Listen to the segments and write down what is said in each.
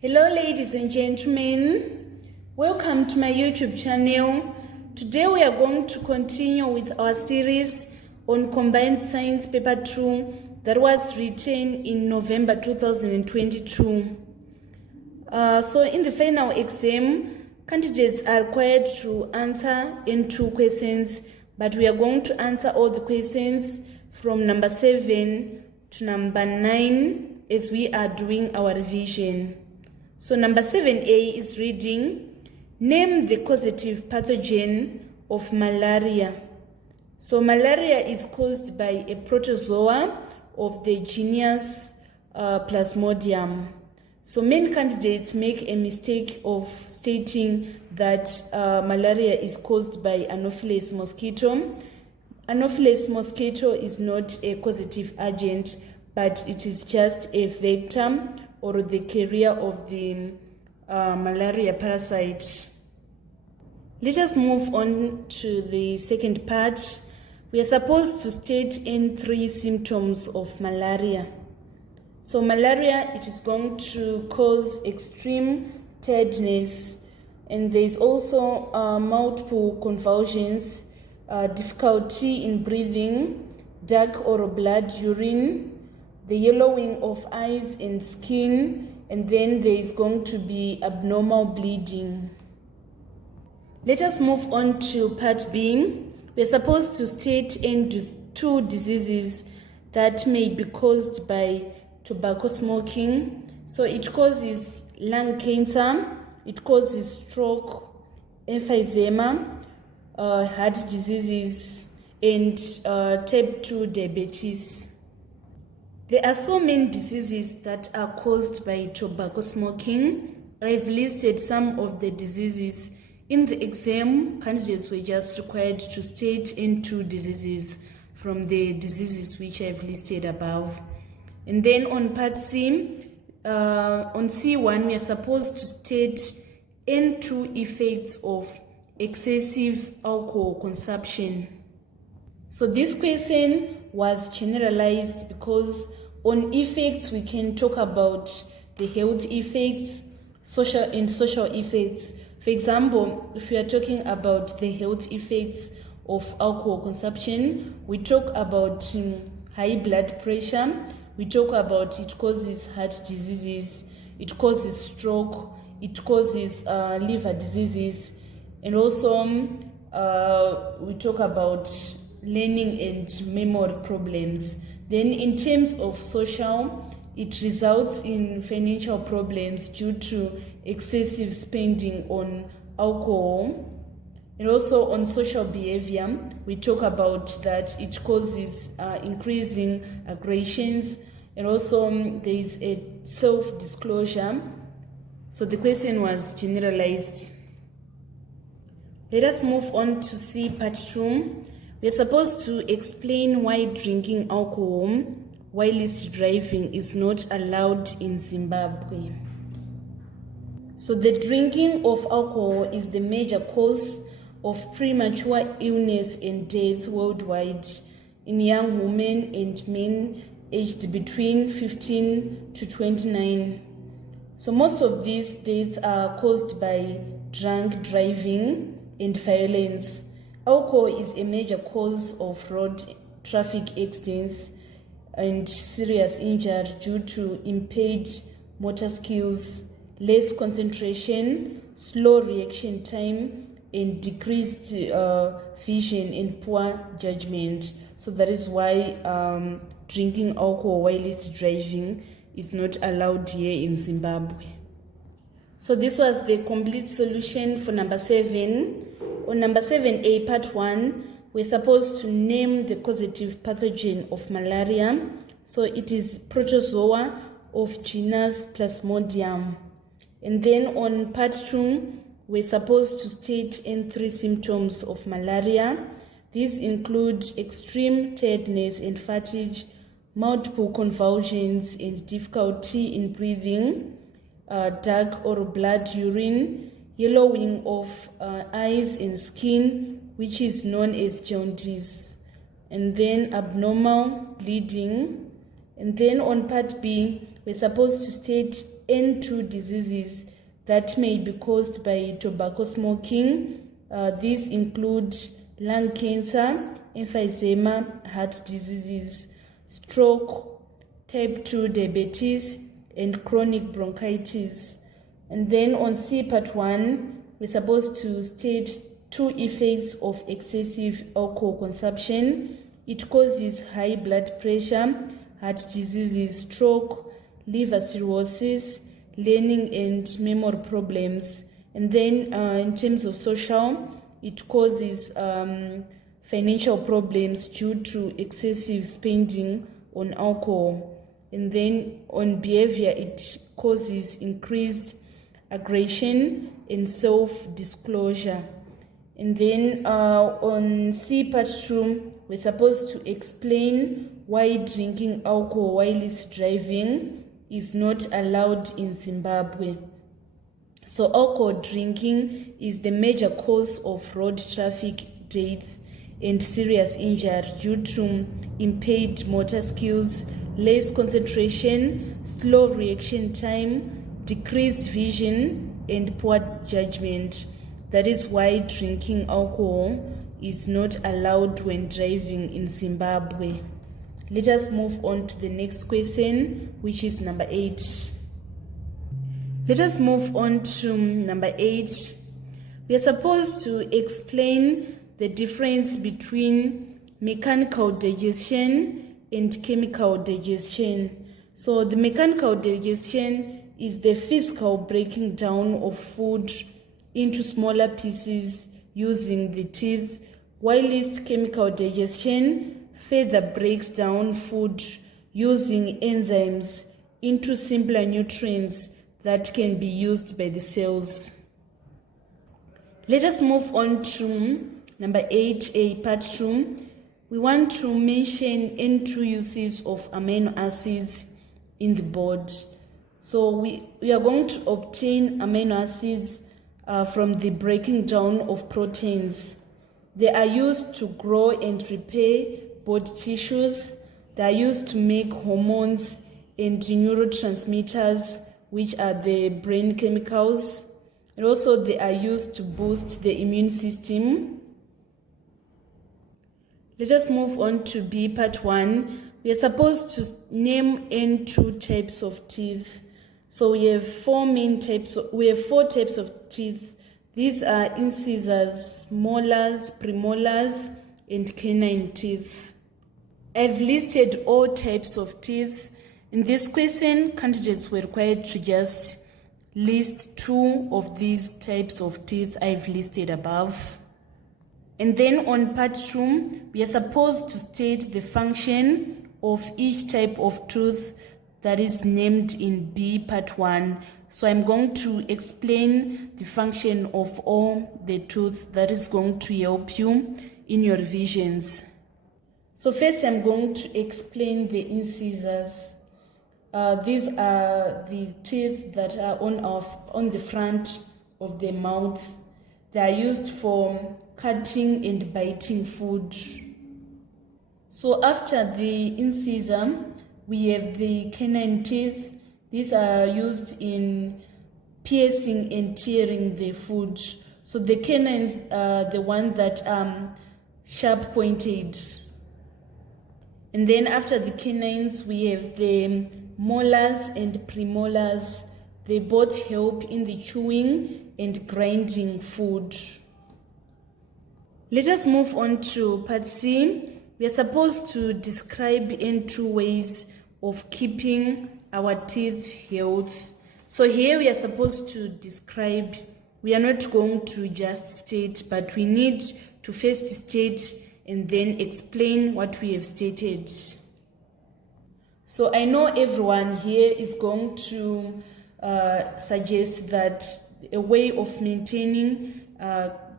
Hello ladies and gentlemen, welcome to my YouTube channel. Today we are going to continue with our series on Combined Science Paper 2 that was written in November 2022. So in the final exam, candidates are required to answer in 2 questions, but we are going to answer all the questions from number 7 to number 9 as we are doing our revision. So number 7A is reading, name the causative pathogen of malaria. So malaria is caused by a protozoa of the genus Plasmodium. So many candidates make a mistake of stating that malaria is caused by Anopheles mosquito. Anopheles mosquito is not a causative agent, but it is just a vector or the carrier of the malaria parasite. Let us move on to the second part. We are supposed to state in 3 symptoms of malaria. So malaria, it is going to cause extreme tiredness, and there is also multiple convulsions, difficulty in breathing, dark or blood urine, the yellowing of eyes and skin, and then there is going to be abnormal bleeding. Let us move on to part B. We are supposed to state in 2 diseases that may be caused by tobacco smoking. So it causes lung cancer, it causes stroke, emphysema, heart diseases, and type 2 diabetes. There are so many diseases that are caused by tobacco smoking. I've listed some of the diseases. In the exam, candidates were just required to state in 2 diseases from the diseases which I've listed above. And then on part C, on C1, we are supposed to state in 2 effects of excessive alcohol consumption. So this question was generalized because on effects we can talk about the health effects, social effects. For example, if we are talking about the health effects of alcohol consumption, we talk about high blood pressure, we talk about it causes heart diseases, it causes stroke, it causes liver diseases, and also we talk about learning and memory problems. Then in terms of social, it results in financial problems due to excessive spending on alcohol. And also on social behavior, we talk about that it causes increasing aggressions, and also there is a self-disclosure. So the question was generalized. Let us move on to see part 2. We are supposed to explain why drinking alcohol whilst driving is not allowed in Zimbabwe. So the drinking of alcohol is the major cause of premature illness and death worldwide in young women and men aged between 15 to 29. So most of these deaths are caused by drunk driving and violence. Alcohol is a major cause of road traffic accidents and serious injury due to impaired motor skills, less concentration, slow reaction time, and decreased vision and poor judgment. So that is why drinking alcohol whilst driving is not allowed here in Zimbabwe. So this was the complete solution for number 7. On number 7A, part 1, we're supposed to name the causative pathogen of malaria. So it is protozoa of genus Plasmodium. And then on part 2, we're supposed to state in 3 symptoms of malaria. These include extreme tiredness and fatigue, multiple convulsions and difficulty in breathing, dark or blood urine, yellowing of eyes and skin, which is known as jaundice, and then abnormal bleeding. And then on part B, we're supposed to state N2 diseases that may be caused by tobacco smoking. These include lung cancer, emphysema, heart diseases, stroke, type 2 diabetes, and chronic bronchitis. And then on C part 1, we're supposed to state 2 effects of excessive alcohol consumption. It causes high blood pressure, heart diseases, stroke, liver cirrhosis, learning and memory problems. And then in terms of social, it causes financial problems due to excessive spending on alcohol. And then on behavior, it causes increased aggression and self-disclosure. And then on C part 2, we're supposed to explain why drinking alcohol while driving is not allowed in Zimbabwe. So alcohol drinking is the major cause of road traffic death and serious injury due to impaired motor skills, less concentration, slow reaction time, decreased vision, and poor judgment. That is why drinking alcohol is not allowed when driving in Zimbabwe. Let us move on to the next question, which is number 8. Let us move on to number 8. We are supposed to explain the difference between mechanical digestion and chemical digestion. So the mechanical digestion is the physical breaking down of food into smaller pieces using the teeth, whilst chemical digestion further breaks down food using enzymes into simpler nutrients that can be used by the cells. Let us move on to number 8A, part 2. We want to mention N2 uses of amino acids in the body. So we are going to obtain amino acids from the breaking down of proteins. They are used to grow and repair body tissues. They are used to make hormones and neurotransmitters, which are the brain chemicals. And also they are used to boost the immune system. Let us move on to B, part 1. We are supposed to name N2 types of teeth. So we have 4 types of teeth. These are incisors, molars, premolars, and canine teeth. I've listed all types of teeth. In this question, candidates were required to just list 2 of these types of teeth I've listed above. And then on part 2, we are supposed to state the function of each type of tooth that is named in B, part 1. So I'm going to explain the function of all the tooth that is going to help you in your revisions. So first I'm going to explain the incisors. These are the teeth that are on the front of the mouth. They are used for cutting and biting food. So after the incisor, we have the canine teeth. These are used in piercing and tearing the food. So the canines are the one that are sharp pointed. And then after the canines, we have the molars and premolars. They both help in the chewing and grinding food. Let us move on to part C. We are supposed to describe in 2 ways of keeping our teeth healthy. So here we are supposed to describe. We are not going to just state, but we need to first state and then explain what we have stated. So I know everyone here is going to suggest that a way of maintaining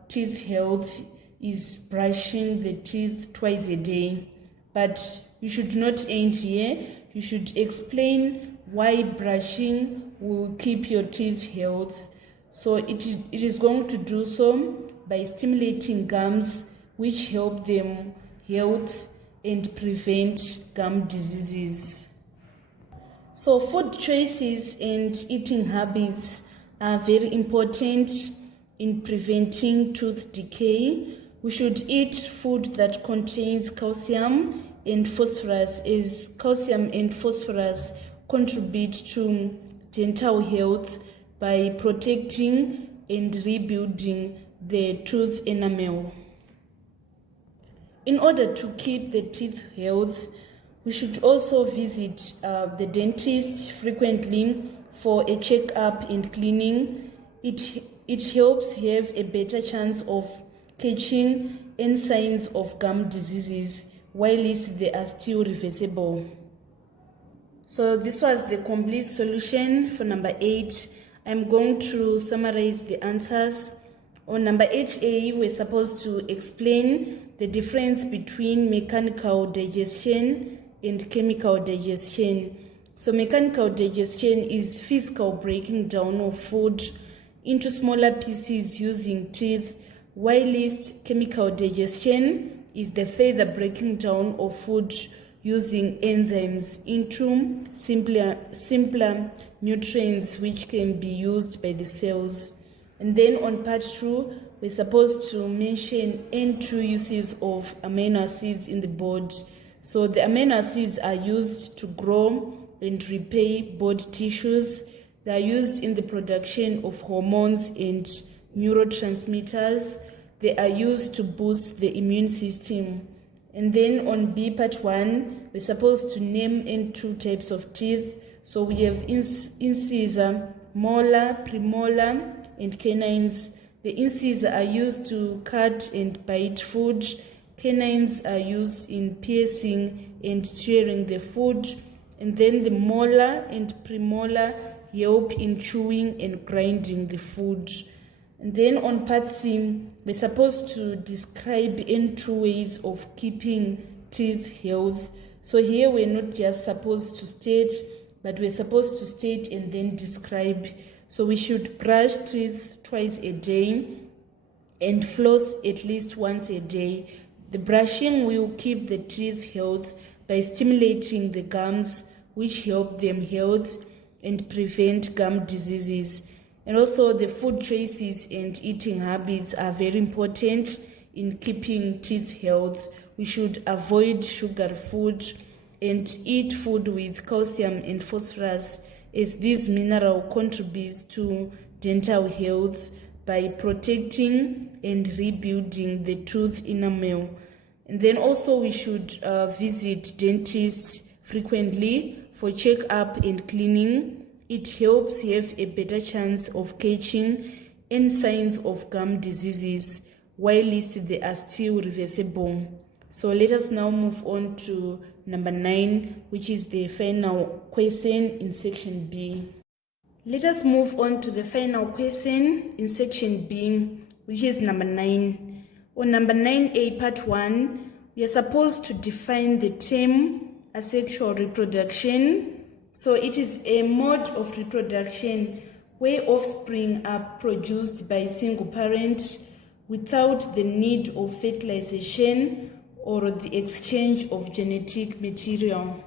teeth health is brushing the teeth twice a day. But you should not end here. You should explain why brushing will keep your teeth healthy. So it is going to do so by stimulating gums, which help them health and prevent gum diseases. So food choices and eating habits are very important in preventing tooth decay. We should eat food that contains calcium and phosphorus, as calcium and phosphorus contribute to dental health by protecting and rebuilding the tooth enamel. In order to keep the teeth healthy, we should also visit the dentist frequently for a checkup and cleaning. It helps have a better chance of catching any signs of gum diseases while they are still reversible. So this was the complete solution for number 8. I'm going to summarize the answers. On number 8A, we're supposed to explain the difference between mechanical digestion and chemical digestion. So mechanical digestion is physical breaking down of food into smaller pieces using teeth, whilst chemical digestion is the further breaking down of food using enzymes into simpler nutrients which can be used by the cells. And then on part 2, we're supposed to mention N2 uses of amino acids in the body. So the amino acids are used to grow and repair body tissues. They are used in the production of hormones and neurotransmitters. They are used to boost the immune system. And then on B part 1, we're supposed to name N2 types of teeth. So we have incisor, molar, premolar, and canines. The incisors are used to cut and bite food. Canines are used in piercing and tearing the food. And then the molar and premolar help in chewing and grinding the food. And then on part C, we're supposed to describe N2 ways of keeping teeth healthy. So here we're not just supposed to state, but we're supposed to state and then describe. So we should brush teeth twice a day and floss at least once a day. The brushing will keep the teeth healthy by stimulating the gums, which help them health and prevent gum diseases. And also the food choices and eating habits are very important in keeping teeth healthy. We should avoid sugar food and eat food with calcium and phosphorus, as this mineral contributes to dental health by protecting and rebuilding the tooth enamel. And then also we should visit dentists frequently for checkup and cleaning. It helps have a better chance of catching any signs of gum diseases while they are still reversible. So let us now move on to number 9, which is the final question in section B. Let us move on to the final question in section B, which is number 9. On number 9A, part 1, we are supposed to define the term asexual reproduction. So it is a mode of reproduction where offspring are produced by a single parent without the need of fertilization or the exchange of genetic material.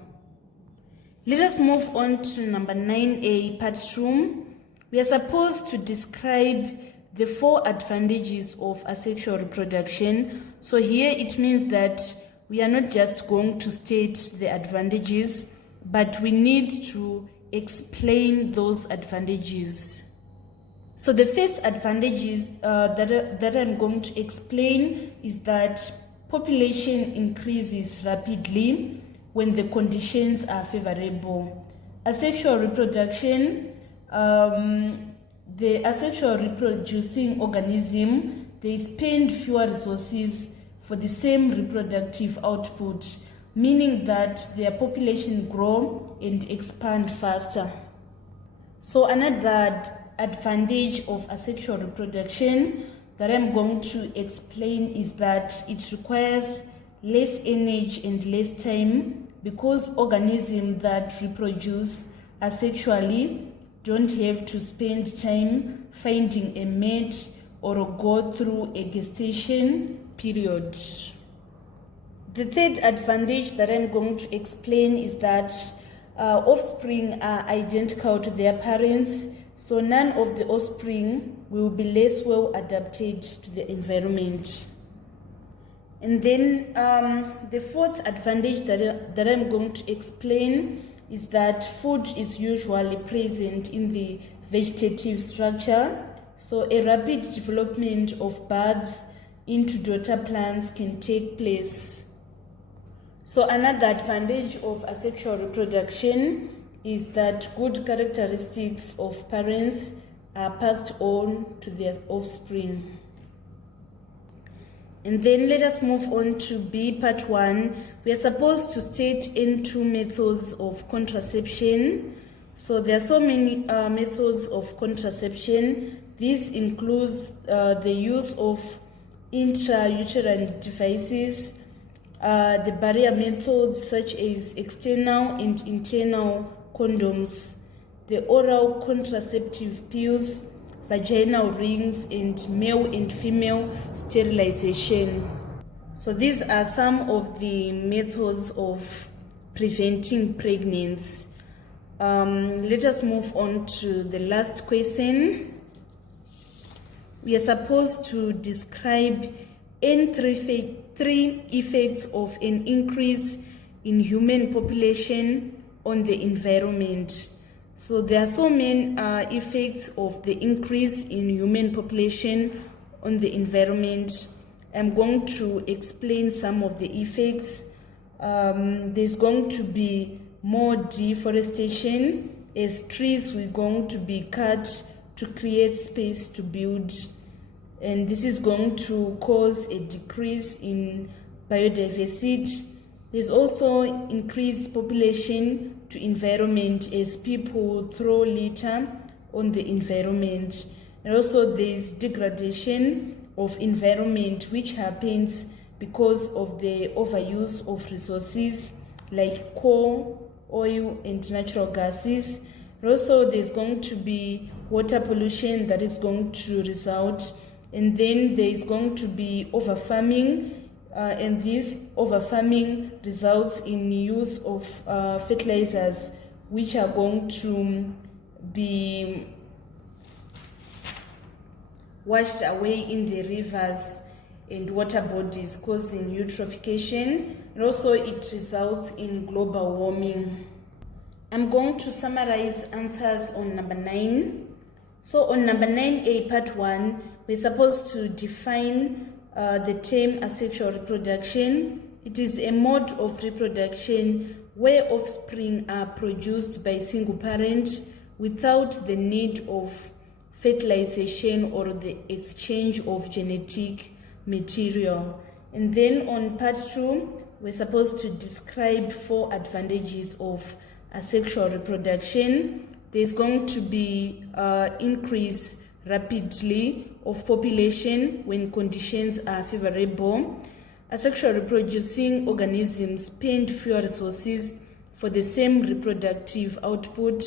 Let us move on to number 9A, part 2. We are supposed to describe the 4 advantages of asexual reproduction. So here it means that we are not just going to state the advantages, but we need to explain those advantages. So the first advantages that I'm going to explain is that population increases rapidly when the conditions are favorable. Asexual reproduction, the asexual reproducing organism, they spend fewer resources for the same reproductive output, meaning that their population grow and expand faster. So another advantage of asexual reproduction that I'm going to explain is that it requires less energy and less time, because organisms that reproduce asexually don't have to spend time finding a mate or go through a gestation period. The third advantage that I'm going to explain is that offspring are identical to their parents, so none of the offspring will be less well adapted to the environment. And then the fourth advantage that I'm going to explain is that food is usually present in the vegetative structure. So a rapid development of buds into daughter plants can take place. So another advantage of asexual reproduction is that good characteristics of parents are passed on to their offspring. And then let us move on to B, part 1. We are supposed to state in 2 methods of contraception. So there are so many methods of contraception. This includes the use of intrauterine devices, the barrier methods such as external and internal condoms, the oral contraceptive pills, vaginal rings, and male and female sterilization. So these are some of the methods of preventing pregnancy. Let us move on to the last question. We are supposed to describe any three effects of an increase in human population on the environment. So there are so many effects of the increase in human population on the environment. I'm going to explain some of the effects. There's going to be more deforestation, as trees were going to be cut to create space to build, and this is going to cause a decrease in biodiversity. There's also increased population to environment as people throw litter on the environment. And also there's degradation of environment, which happens because of the overuse of resources like coal, oil, and natural gases. And also there's going to be water pollution that is going to result, and then there's going to be overfarming. And this overfarming results in use of fertilizers, which are going to be washed away in the rivers and water bodies, causing eutrophication, and also it results in global warming. I'm going to summarize answers on number 9. So on number 9A, part 1, we're supposed to define the term asexual reproduction. It is a mode of reproduction where offspring are produced by a single parent without the need of fertilization or the exchange of genetic material. And then on part 2, we're supposed to describe 4 advantages of asexual reproduction. There's going to be increase rapidly of population when conditions are favorable. Asexual reproducing organisms spend fewer resources for the same reproductive output,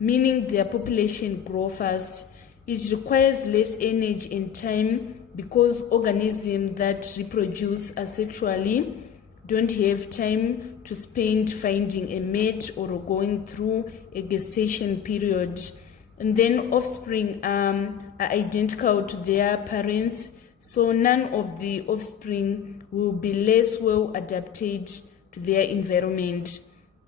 meaning their population grow fast. It requires less energy and time because organisms that reproduce asexually don't have time to spend finding a mate or going through a gestation period. And then offspring are identical to their parents, so none of the offspring will be less well adapted to their environment.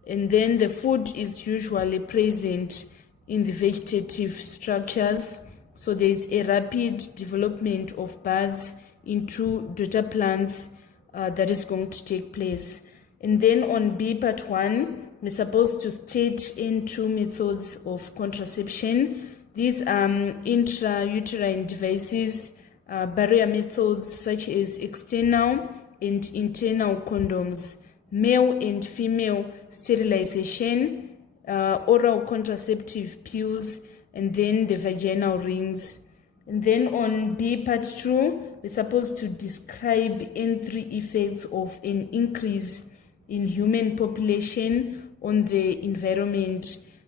And then the food is usually present in the vegetative structures, so there is a rapid development of buds into daughter plants that is going to take place. And then on B, part 1, we're supposed to state in 2 methods of contraception. These are intrauterine devices, barrier methods such as external and internal condoms, male and female sterilization, oral contraceptive pills, and then the vaginal rings. And then on B, part 2, we're supposed to describe N3 effects of an increase in human population on the environment.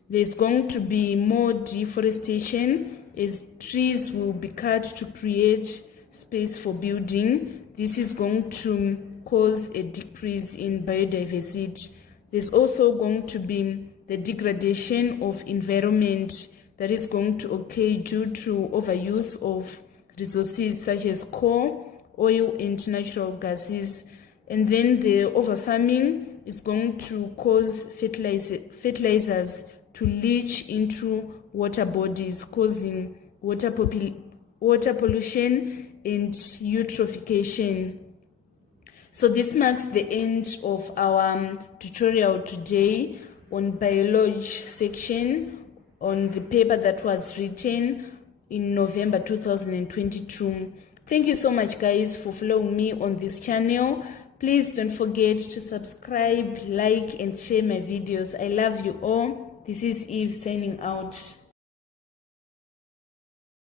There's going to be more deforestation as trees will be cut to create space for building. This is going to cause a decrease in biodiversity. There's also going to be the degradation of environment that is going to occur due to overuse of resources such as coal, oil, and natural gases. And then the overfarming is going to cause fertilizers to leach into water bodies, causing water pollution and eutrophication. So this marks the end of our tutorial today on biology section on the paper that was written in November 2022. Thank you so much, guys, for following me on this channel. Please don't forget to subscribe, like, and share my videos. I love you all. This is Eve signing out.